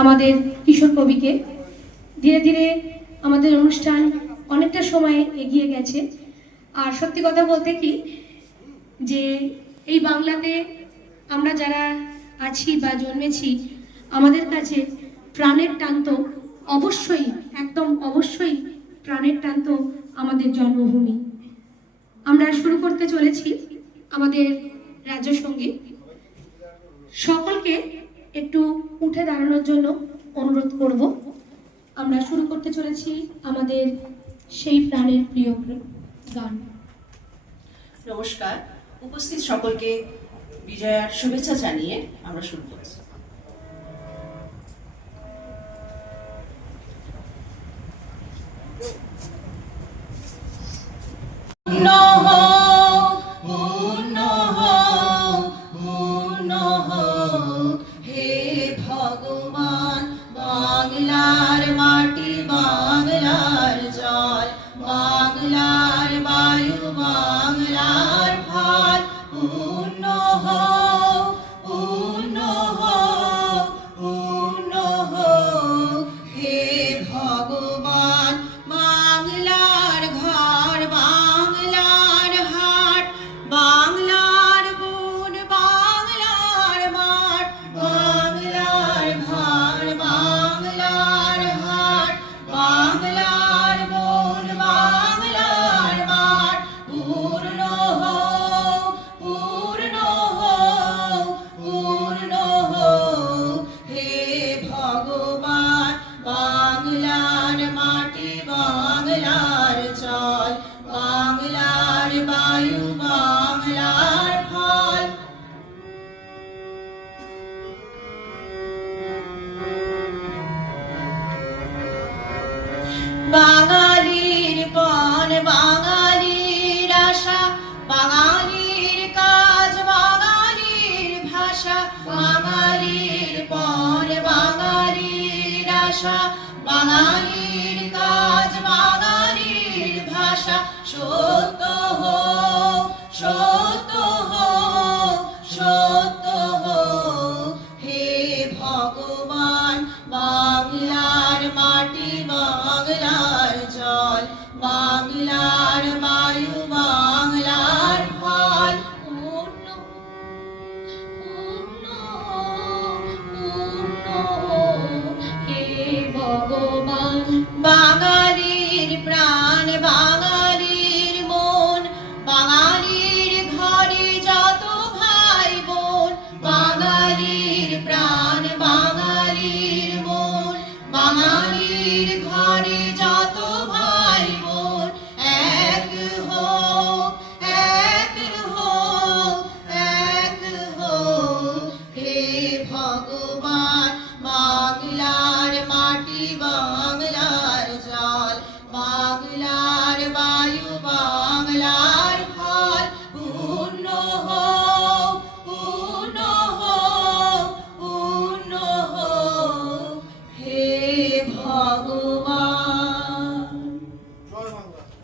আমাদের কিশোর কবিকে। ধীরে ধীরে আমাদের অনুষ্ঠান অনেকটা সময় এগিয়ে গেছে। আর সত্যি কথা বলতে কি, যে এই বাংলাতে আমরা যারা আছি বা জন্মেছি, আমাদের কাছে প্রাণের টান তো অবশ্যই, একদম অবশ্যই প্রাণের টান তো আমাদের জন্মভূমি। আমরা শুরু করতে চলেছি আমাদের রাজ্য সংগীত সকলকে একটু উঠে দাঁড়ানোর জন্য অনুরোধ করব। আমরা শুরু করতে চলেছি আমাদের সেই প্রাণের প্রিয় গান। নমস্কার। উপস্থিত সকলকে বিজয়ার শুভেচ্ছা জানিয়ে আমরা শুরু করছি। বায়ু বাংলার বাঙালির কাজ বাঙালির ভাষা বাঙালির পণ বাঙালির কাজ ভাষা। সত হে ভগবান, বাংলার মাটি, বাংলার জল, বাংলার বায়ু, বাংলার ফল হে ভগবান, বাঙালির প্রাণ। আমাদের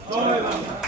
네.